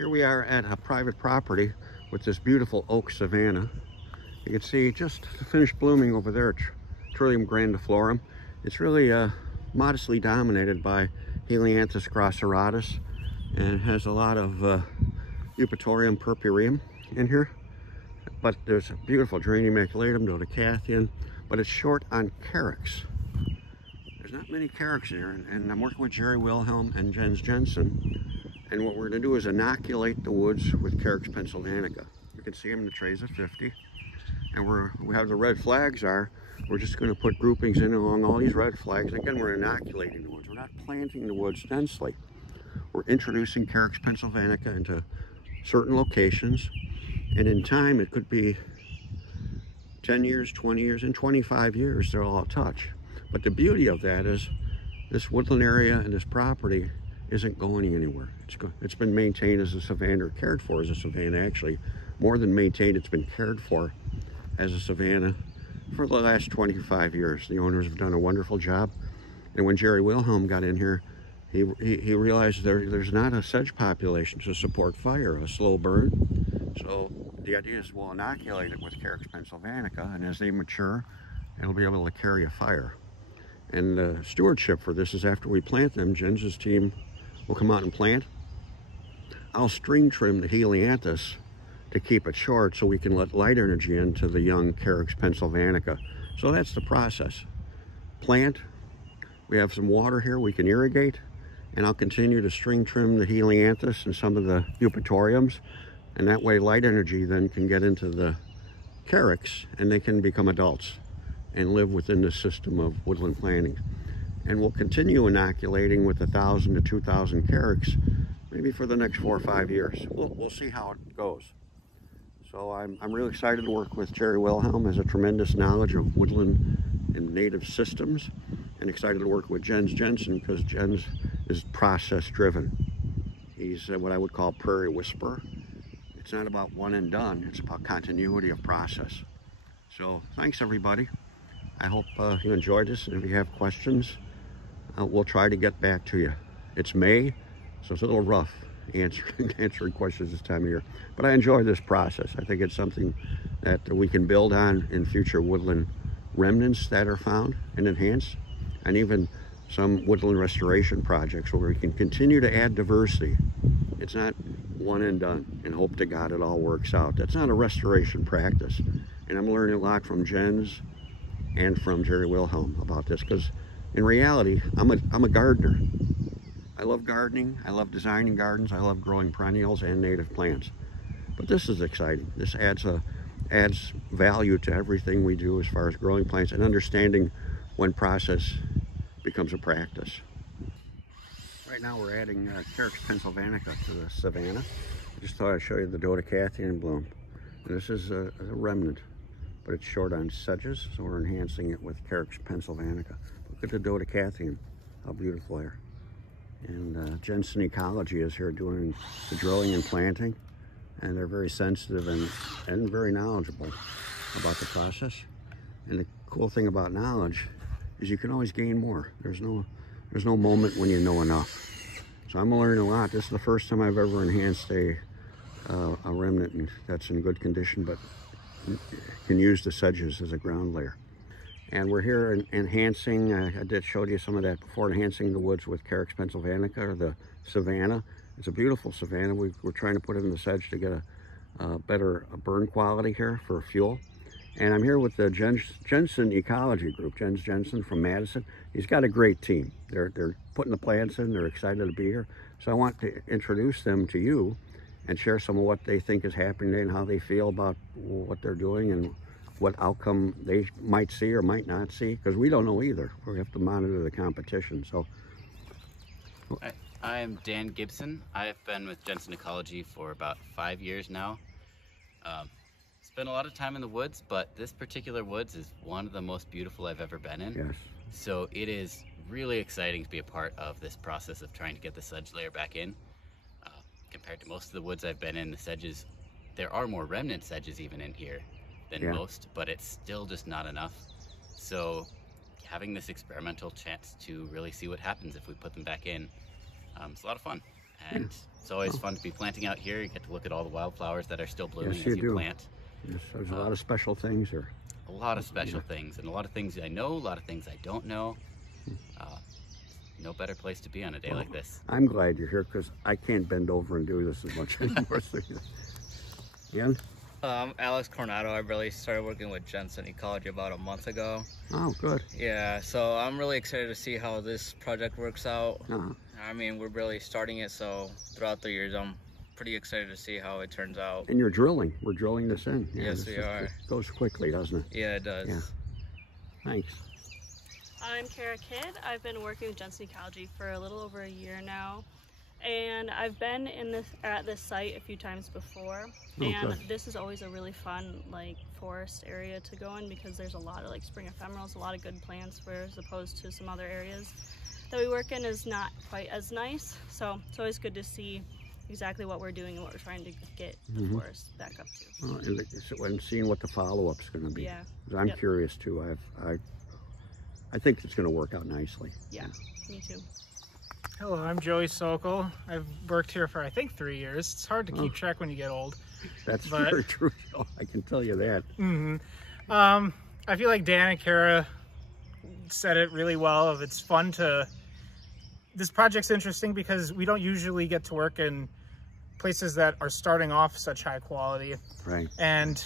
Here we are at a private property with this beautiful oak savanna. You can see just finished blooming over there, Trillium grandiflorum. It's really modestly dominated by Helianthus grosseratus, and it has a lot of Eupatorium purpureum in here. But there's a beautiful Geranium maculatum, dodecathion, but it's short on Carex. There's not many Carex in here, and I'm working with Wilhelm and Jens Jensen. And what we're going to do is inoculate the woods with Carex Pennsylvanica. You can see them in the trays of 50. And we have the red flags are, we're just going to put groupings in along all these red flags. Again, we're inoculating the woods. We're not planting the woods densely. We're introducing Carex Pennsylvanica into certain locations. And in time, it could be 10 years, 20 years, and 25 years, they'll all touch. But the beauty of that is this woodland area and this property isn't going anywhere. It's been maintained as a savanna, or cared for as a savanna, actually. More than maintained, it's been cared for as a savanna for the last 25 years. The owners have done a wonderful job. And when Jerry Wilhelm got in here, he realized there's not a sedge population to support fire, a slow burn. So the idea is we'll inoculate it with Carex Pennsylvanica, and as they mature, it'll be able to carry a fire. And the stewardship for this is after we plant them, Jens's team will come out and plant. I'll string trim the Helianthus to keep it short so we can let light energy into the young Carex Pennsylvanica. So that's the process. Plant, we have some water here we can irrigate, and I'll continue to string trim the Helianthus and some of the Eupatoriums, and that way light energy then can get into the Carex and they can become adults and live within the system of woodland planting. And we'll continue inoculating with 1,000 to 2,000 Carex, maybe for the next 4 or 5 years. We'll see how it goes. So I'm really excited to work with Jerry Wilhelm, has a tremendous knowledge of woodland and native systems, and excited to work with Jens Jensen because Jens is process driven. He's what I would call prairie whisperer. It's not about one and done, it's about continuity of process. So thanks everybody. I hope you enjoyed this, and if you have questions, we'll try to get back to you. It's May, so it's a little rough answering questions this time of year, but I enjoy this process. I think it's something that we can build on in future woodland remnants that are found and enhanced, and even some woodland restoration projects where we can continue to add diversity. It's not one and done and hope to God it all works out. That's not a restoration practice, and I'm learning a lot from Jens and from Jerry Wilhelm about this, because in reality, I'm a gardener. I love gardening, I love designing gardens, I love growing perennials and native plants. But this is exciting. This adds value to everything we do as far as growing plants and understanding when process becomes a practice. Right now we're adding Carex Pennsylvanica to the savanna. I just thought I'd show you the dodecathion bloom. And this is a remnant, but it's short on sedges, so we're enhancing it with Carex Pennsylvanica. Look at the dodecathion, how beautiful they are. And Jensen Ecology is here doing the drilling and planting, and they're very sensitive and very knowledgeable about the process. And the cool thing about knowledge is you can always gain more. There's no moment when you know enough. So I'm learning a lot. This is the first time I've ever enhanced a remnant that's in good condition, but can use the sedges as a ground layer. And we're here enhancing, I did show you some of that before, enhancing the woods with Carex Pennsylvanica, or the savanna. It's a beautiful savanna. We're trying to put it in the sedge to get a better burn quality here for fuel. And I'm here with the Jensen Ecology Group, Jens Jensen from Madison. He's got a great team. They're putting the plants in, they're excited to be here. So I want to introduce them to you and share some of what they think is happening and how they feel about what they're doing and what outcome they might see or might not see, because we don't know either. We have to monitor the competition. So I'm Dan Gibson. I've been with Jensen Ecology for about 5 years now. Spent a lot of time in the woods, but this particular woods is one of the most beautiful I've ever been in. yes. So it is really exciting to be a part of this process of trying to get the sedge layer back in. Compared to most of the woods I've been in, the sedges, there are more remnant sedges even in here than most, but it's still just not enough. So having this experimental chance to really see what happens if we put them back in, it's a lot of fun. And it's always fun to be planting out here. You get to look at all the wildflowers that are still blooming Yes, as you you do. plant. Yes, there's a lot of special things here. A lot of special things, and a lot of things I know, a lot of things I don't know. No better place to be on a day like this. I'm glad you're here because I can't bend over and do this as much anymore. Ian? I'm Alex Coronado. I really started working with Jensen Ecology about a month ago. Oh, good. Yeah, so I'm really excited to see how this project works out. Uh-huh. I mean, we're really starting it, so throughout the years, I'm pretty excited to see how it turns out. And you're drilling. We're drilling this in. Yeah, Yes, we are. It goes quickly, doesn't it? Yeah, it does. Yeah. Thanks. I'm Kara Kidd. I've been working with Jensen Ecology for a little over a year now, and I've been at this site a few times before. And this is always a really fun forest area to go in because there's a lot of spring ephemerals, a lot of good plants, whereas opposed to some other areas that we work in is not quite as nice. So it's always good to see exactly what we're doing and what we're trying to get the forest back up to. And seeing what the follow-up's going to be. Yeah. I'm curious too. I think it's going to work out nicely. Yeah, me too. Hello, I'm Joey Sokol. I've worked here for I think 3 years. It's hard to keep track when you get old. That's very true. I can tell you that. I feel like Dan and Kara said it really well. It's fun to. This project's interesting because we don't usually get to work in places that are starting off such high quality. Right. And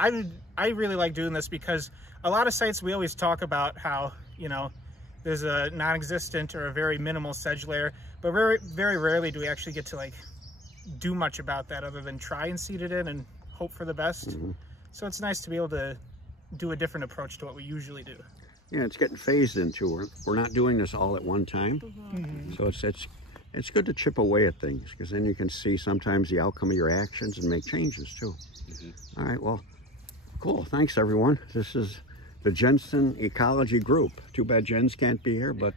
I really like doing this because a lot of sites we always talk about how, there's a non-existent or a very minimal sedge layer, but very, very rarely do we actually get to do much about that other than try and seed it in and hope for the best. So it's nice to be able to do a different approach to what we usually do. Yeah, it's getting phased into. We're not doing this all at one time. So it's good to chip away at things because then you can see sometimes the outcome of your actions and make changes too. All right, well, cool. Thanks everyone. This is the Jensen Ecology Group. Too bad Jens can't be here, but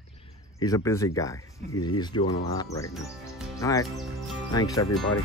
he's a busy guy. He's doing a lot right now. All right, thanks everybody.